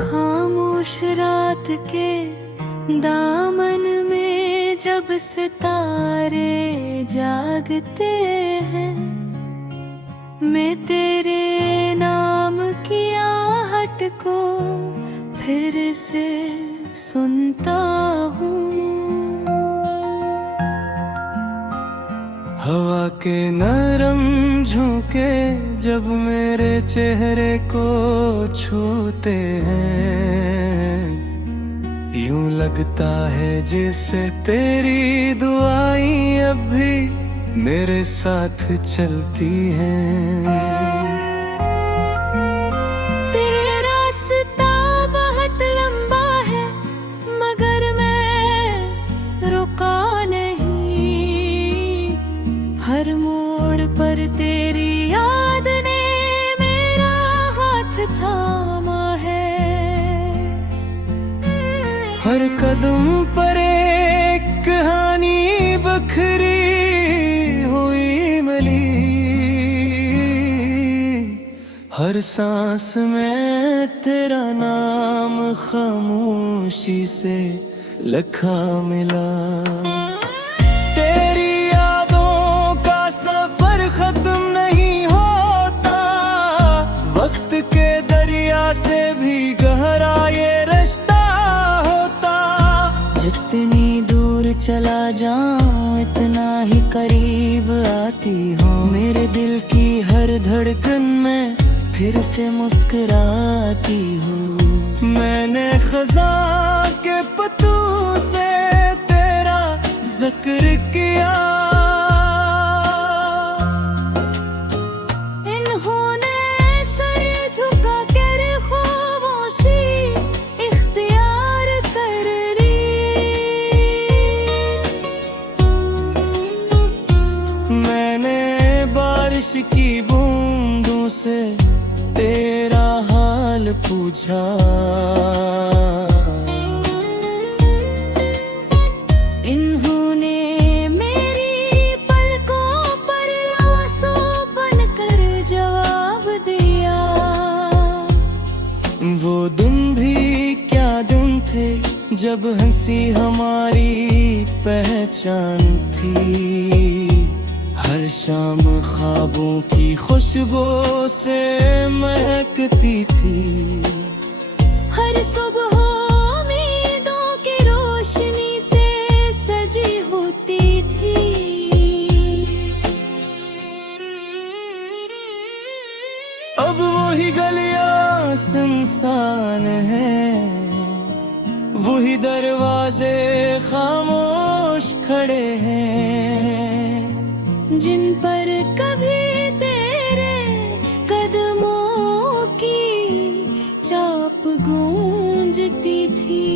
खामोश रात के दामन में जब सितारे जागते हैं, मैं तेरे नाम की आहट को फिर से सुनता हूँ। हवा के नरम झोंके जब मेरे चेहरे को छूते हैं, यूं लगता है जैसे तेरी दुआएं अब भी मेरे साथ चलती हैं। तेरा रास्ता बहुत लंबा है मगर मैं रुका नहीं, हर मोड़ पर तेरी याद ने मेरा हाथ थामा है। हर कदम पर एक कहानी बखरी हुई मिली, हर सांस में तेरा नाम खामोशी से लिखा मिला। तेरी यादों का सफर खत्म नहीं होता, वक्त के दरिया से भी गहरा ये रिश्ता होता। जितनी दूर चला जाऊं इतना ही करीब आती हो, मेरे दिल की हर धड़कन में फिर से मुस्कुराती हूँ। मैंने खज़ां के पत्तों से तेरा जिक्र किया, इन्होंने सर झुका कर खामोशी इख्तियार कर ली। मैंने बारिश की बूंदों से तेरा हाल पूछा, इन्होंने मेरी पलकों पर आंसू बनकर जवाब दिया। वो दिन भी क्या दिन थे जब हंसी हमारी पहचान थी, हर शाम ख्वाबों की खुशबू से महकती थी। हर सुबह उम्मीदों की रोशनी से सजी होती थी। अब वही गलियां सुनसान है, वही दरवाजे खामोश खड़े हैं, जिन पर कभी तेरे कदमों की चाप गूंजती थी।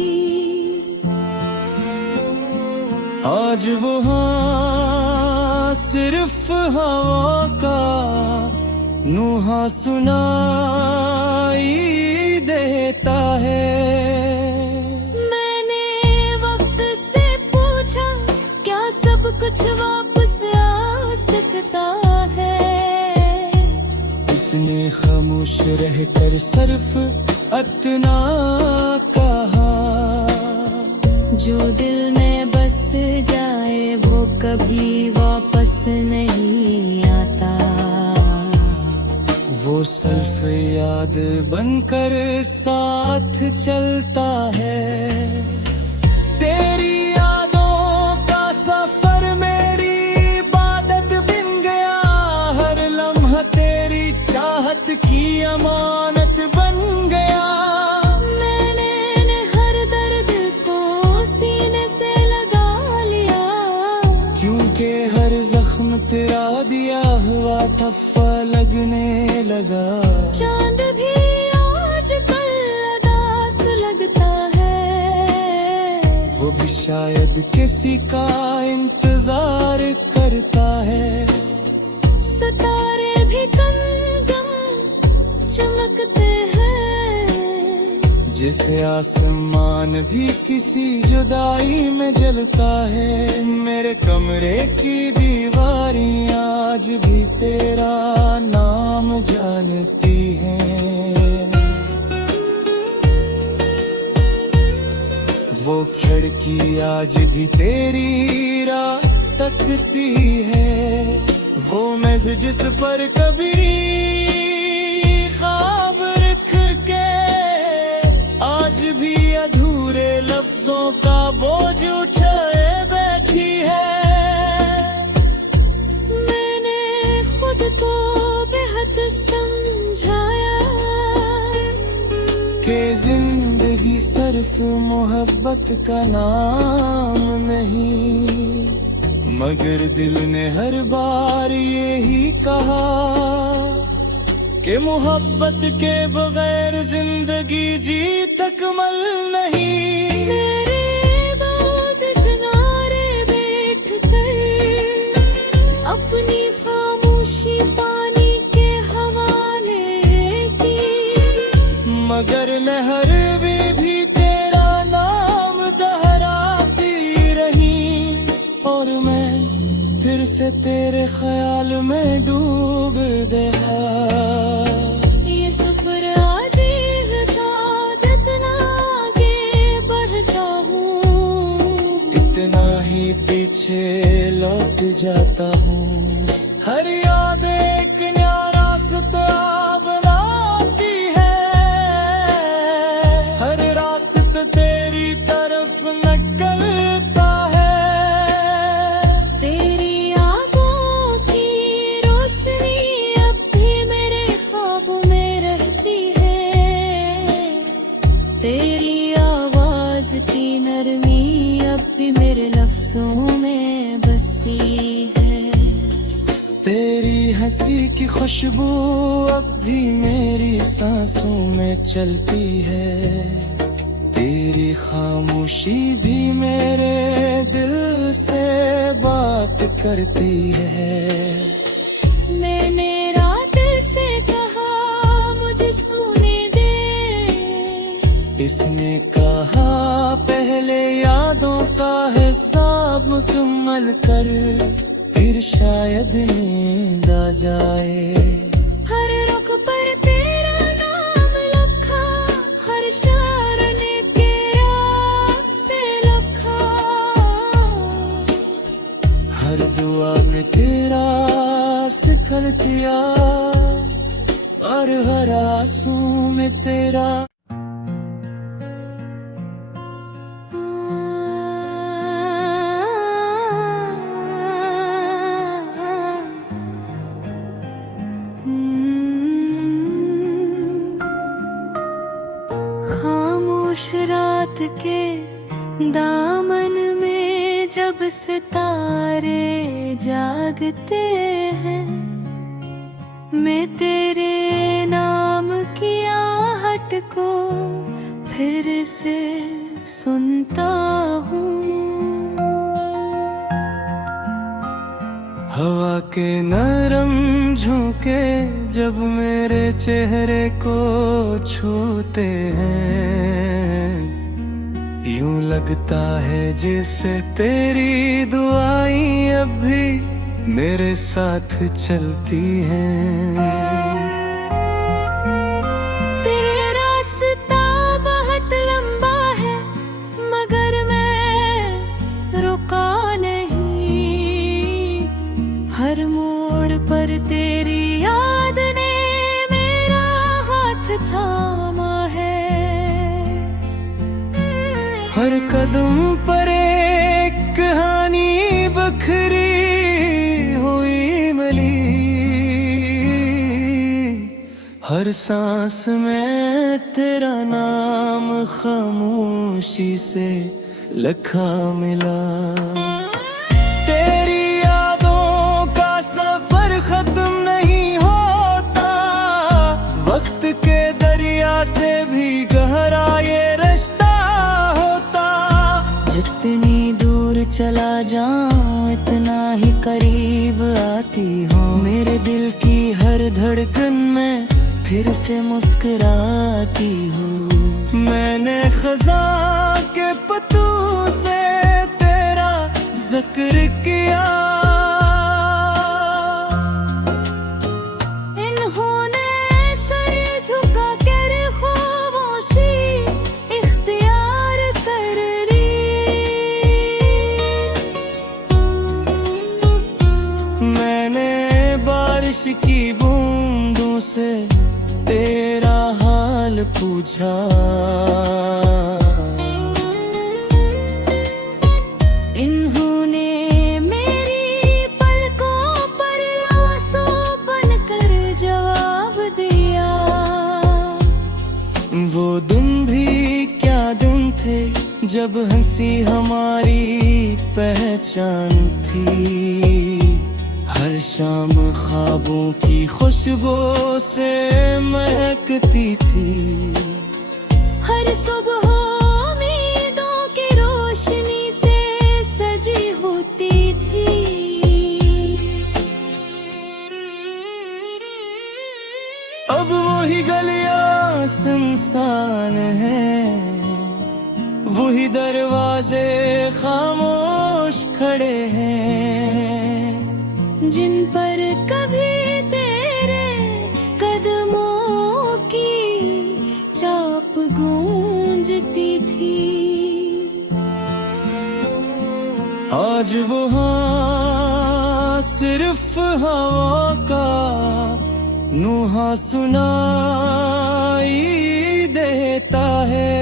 आज वहाँ सिर्फ हवा का नूहा सुनाई देता है। मैंने वक्त से पूछा क्या सब कुछ वापस आ सकता है, उसने खामोश रहकर सिर्फ इतना कहा, जो दिल में बस जाए वो कभी वापस नहीं आता। वो सिर्फ याद बनकर साथ चलता है। तेरी यादों का सफर मेरी इबादत बन गया, हर लम्हा तेरी चाहत की अमानत बन गया। मैंने हर दर्द को सीने से लगा लिया, क्योंकि हर जख्म तेरा दिया हुआ थप्पा लगने लगा। चांद भी आज कल उदास लगता है, वो भी शायद किसी का इंतजार करता है। सितारे भी कम कम चमकते हैं, जैसे आसमान भी किसी जुदाई में जलता है। मेरे कमरे की दीवारें आज भी तेरा नाम जानती हैं। खिड़की आज भी तेरी राह तकती है, वो मेज जिस पर कभी ख्वाब रख के आज भी अधूरे लफ्जों का बोझ उठाए बैठी है। मैंने खुद को बेहद समझाया कि जिंदगी सिर्फ मोहब्बत का नाम नहीं, मगर दिल ने हर बार यही कहा कि मोहब्बत के बगैर जिंदगी जी तकमल नहीं। मेरे बाद किनारे बैठ कर अपनी खामोशी पानी के हवाले की, मगर लहर भी तेरा नाम दोहराती रही, और मैं फिर से तेरे ख्याल में डूब गया। ये सफर अजीब सा जितना आगे बढ़ता हूँ, इतना ही पीछे लौट जाता हूँ। हर याद एक नया रास्ता बनाती है, हर रास्ता तेरी तरफ निकलता है। तेरी आंखों की रोशनी अब भी मेरे ख्वाबों में रहती है, तेरी आवाज की नरमी अब भी मेरे लफ्जों में बसी है। तेरी हंसी की खुशबू अब भी मेरी सांसों में चलती है, तेरी खामोशी भी मेरे दिल से बात करती है। मैंने रात से कहा मुझे सोने दे, इसने कहा पहले यादों का हिसाब मुकम्मल कर, फिर शायद नींद आ जाए। हर रुख पर तेरा नाम लिखा, हर शार ने तेरा से लिखा, हर दुआ में तेरा जिक्र किया, और हर आंसू में तेरा। खामोश रात के दामन में जब सितारे जागते हैं, मैं तेरे नाम की आहट को फिर से सुनता हूँ। हवा के नरम झोंके जब मेरे चेहरे को छूते हैं, यूं लगता है जैसे तेरी दुआएं अब भी मेरे साथ चलती हैं। तेरा रास्ता बहुत लंबा है, मगर मैं रुका नहीं, हर मोड़ पर तेरी याद ने मेरा हाथ थामा है। हर कदम पर एक कहानी बखरी हुई मिली, हर सांस में तेरा नाम खामोशी से लिखा मिला। तेरी यादों का सफर खत्म नहीं होता, वक्त के दरिया से भी गहरा ये रिश्ता होता। जितनी दूर चला जाऊं इतना ही करीब आती हूँ, मेरे दिल की हर धड़कन में फिर से मुस्कुराती हूँ। मैंने खज़ां के पत्तों से तेरा जिक्र किया, इन्होंने सर झुका कर खामोशी इख्तियार कर ली। इन्होंने मेरी पलकों पर आंसू बनकर जवाब दिया। वो दिन भी क्या दिन थे जब हंसी हमारी पहचान थी। हर शाम ख्वाबों की खुशबू से महकती थी। हर सुबह उम्मीदों की रोशनी से सजी होती थी। अब वही गलियां सुनसान हैं, वही दरवाजे खामोश खड़े हैं, जिन पर कभी तेरे कदमों की चाप गूंजती थी। आज वहाँ सिर्फ हवा का नूहा सुनाई देता है।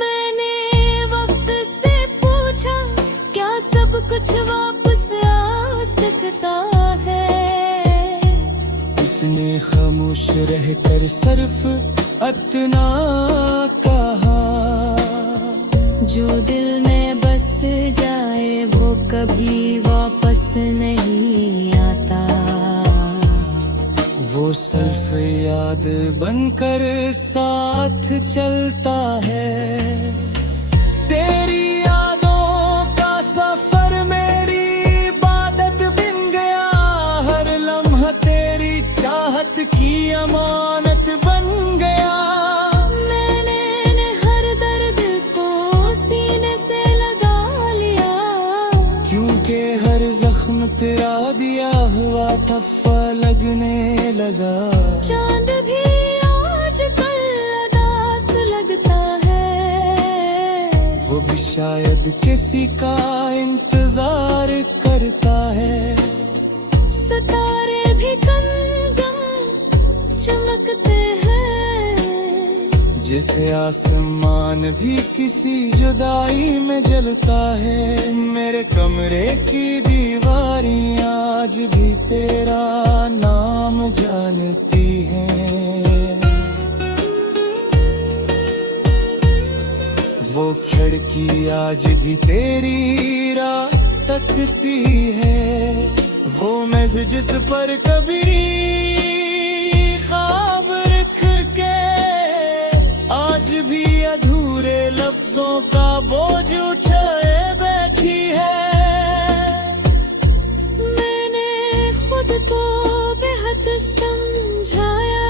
मैंने वक्त से पूछा क्या सब कुछ वापस आ सकता है। उसने खामोश रहकर सिर्फ इतना कहा, जो दिल में बस जाए वो कभी वापस नहीं आता। वो सिर्फ याद बनकर साथ चलता है। तेरी यादों का सफर मेरी इबादत बन गया। हर लम्हा तेरी चाहत की अमानत बन गया। मैंने हर दर्द को सीने से लगा लिया, क्योंकि हर जख्म तेरा दिया हुआ तहफा लगने लगा। चांद भी आजकल उदास लगता है, वो भी शायद किसी का इंतजार करता है। सितारे भी कम चमकते हैं, जैसे आसमान भी किसी जुदाई में जलता है। मेरे कमरे की दीवारियां आज भी तेरा नाम जानती हैं। वो खिड़की आज भी तेरी राह तकती है। वो मेज जिस पर कभी ख्वाब रख के आज भी अधूरे लफ्जों का बोझ उठाए बैठी है। मैंने खुद को बेहद समझाया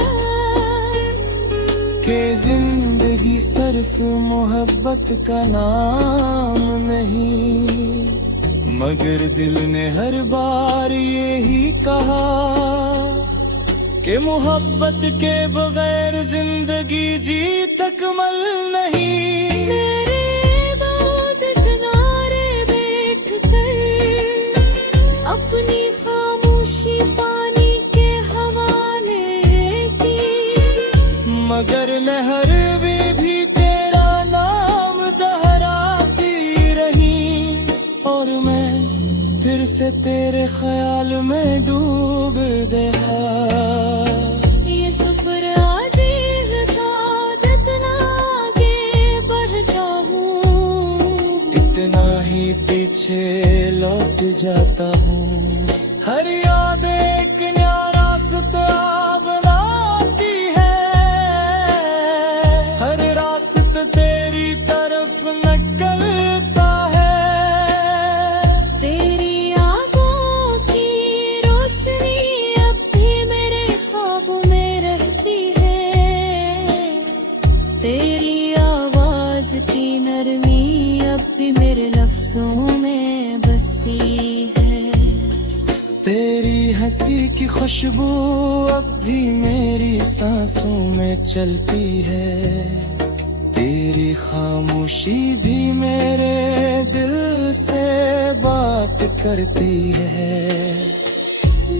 कि जिंदगी सिर्फ मोहब्बत का नाम नहीं, मगर दिल ने हर बार यही कहा कि मोहब्बत के बगैर जिंदगी जी तकमल नहीं। मेरे बाद किनारे बैठ कर अपनी खामोशी पानी के हवाले की, मगर लहर भी तेरा नाम दोहराती रही। और मैं फिर से तेरे ख्याल में डूब गया। ये सफर आज ही साथ जितना आगे बढ़ता हूँ, इतना ही पीछे लौट जाता हूँ। हर याद एक नया रास्ता बनाती है। हर रास्ता तेरी तरफ निकलता है। तेरी आंखों की रोशनी अब भी मेरे ख्वाबों में रहती है। तेरी आवाज की नरमी अब भी मेरे लफ्जों में बसी है। तेरी हंसी की खुशबू अब भी मेरी सांसों में चलती है। तेरी खामोशी भी मेरे दिल से बात करती है।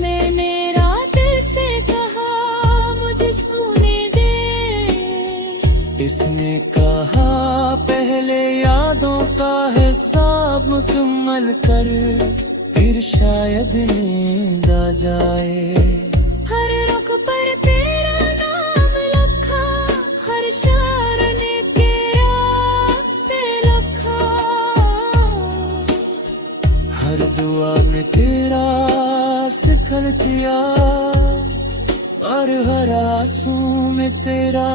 मैंने रात से कहा मुझे सोने दे, इसने कहा पहले यादों का हिसाब मुकम्मल कर, फिर शायद नींद आ जाए। हर रुख पर तेरा नाम लिखा, हर शार ने तेरा से लिखा, हर दुआ में तेरा जिक्र किया, और हर आंसू में तेरा।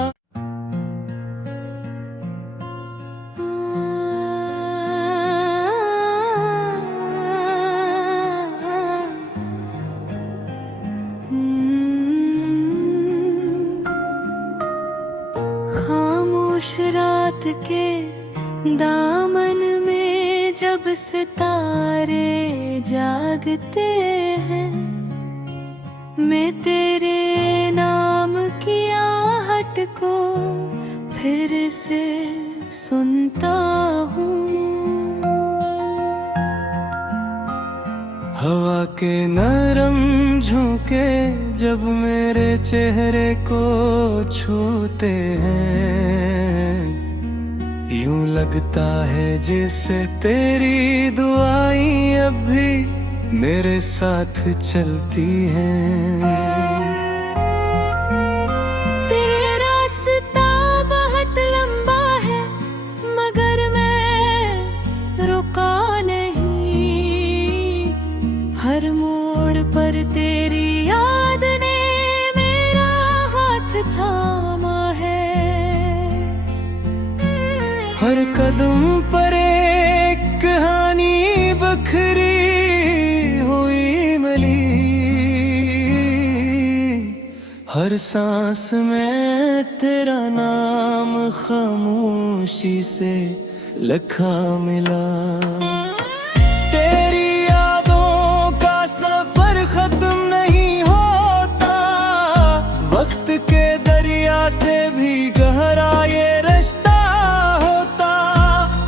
खामोश रात के दामन में जब सितारे जागते हैं, मैं तेरे नाम की आहट को फिर से सुनता हूँ। हवा के नरम झोंके जब मेरे चेहरे को छूते हैं, यूं लगता है जैसे तेरी दुआएं अब भी मेरे साथ चलती हैं। तेरा रास्ता बहुत लंबा है मगर मैं रुका नहीं, हर मोड़ पर तेरी याद ने मेरा हाथ थामा है। हर कदम पर एक कहानी बखरी हुई मिली, हर सांस में तेरा नाम खामोशी से लिखा मिला। तेरी यादों का सफर खत्म नहीं होता, वक्त के दरिया से भी गहरा ये रिश्ता होता।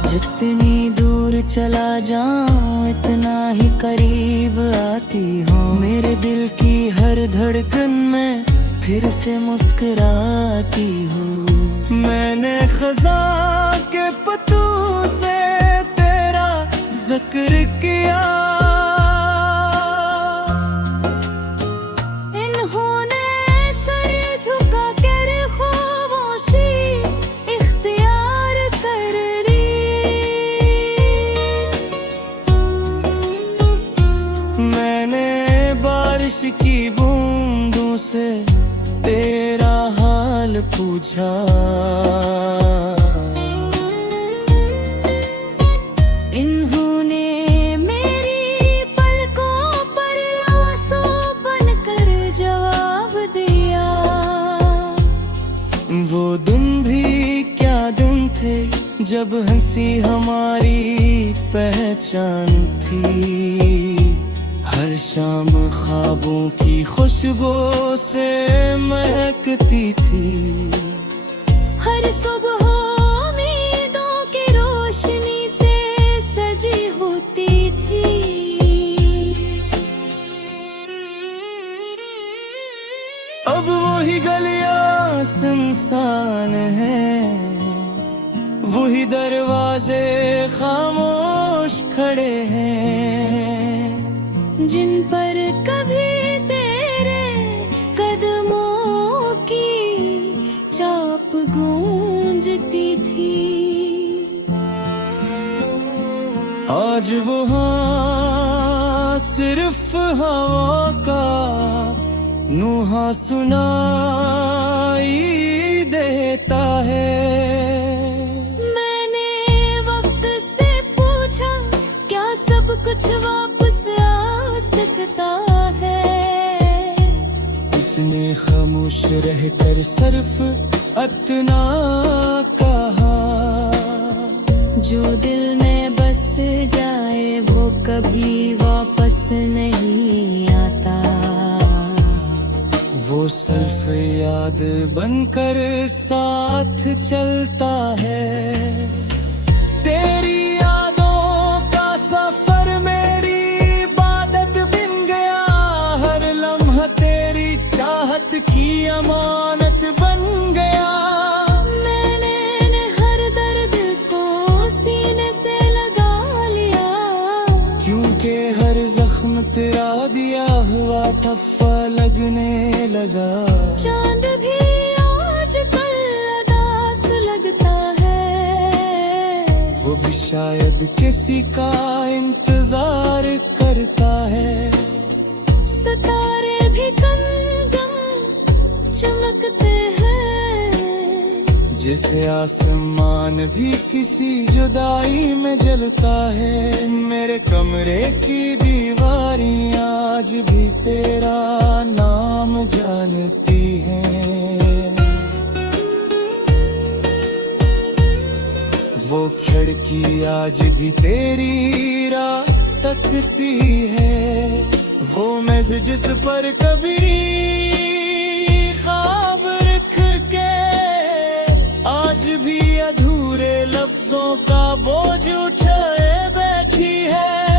जितनी दूर चला जाऊं इतना ही करीब आती हूँ, मेरे दिल की हर धड़कन में फिर से मुस्कुराती हूँ। मैंने खज़ां के पत्तों से तेरा जिक्र किया, इन्होंने सर झुका कर खामोशी इख्तियार कर ली। मैंने बारिश की बूंदों से तेरा हाल पूछा, इन्होंने मेरी पलकों पर आंसू बनकर जवाब दिया। वो दिन भी क्या दिन थे जब हंसी हमारी पहचान थी, हर शाम ख्वाबों की खुशबू से महकती थी, हर सुबह उम्मीदों की रोशनी से सजी होती थी। अब वही गलियां सुनसान है, वही दरवाजे खामोश खड़े हैं, जिन पर कभी तेरे कदमों की चाप गूंजती थी। आज वहाँ सिर्फ हवा का नूहा सुनाई देता है। मैंने वक्त से पूछा क्या सब कुछ वापस आ सकता है, उसने खामोश रहकर सिर्फ इतना कहा, जो दिल में बस जाए वो कभी वापस नहीं आता। वो सिर्फ याद बनकर साथ चलता है। तेरी यादों का सफर मेरी इबादत बन गया, हर लम्हा तेरी चाहत की अमानत बन गया। मैंने ठप्पा लगने लगा। चांद भी आज कल उदास लगता है, वो भी शायद किसी का इंतजार करता है। सितारे भी कम कम चमकते हैं, जैसे आसमान भी किसी जुदाई में जलता है। मेरे कमरे की दीवारियां आज भी तेरा नाम जानती हैं। वो खिड़की आज भी तेरी राह तकती है। वो मेज जिस पर कभी ख्वाब रख के आज भी अधूरे लफ्जों का बोझ उठाए बैठी है।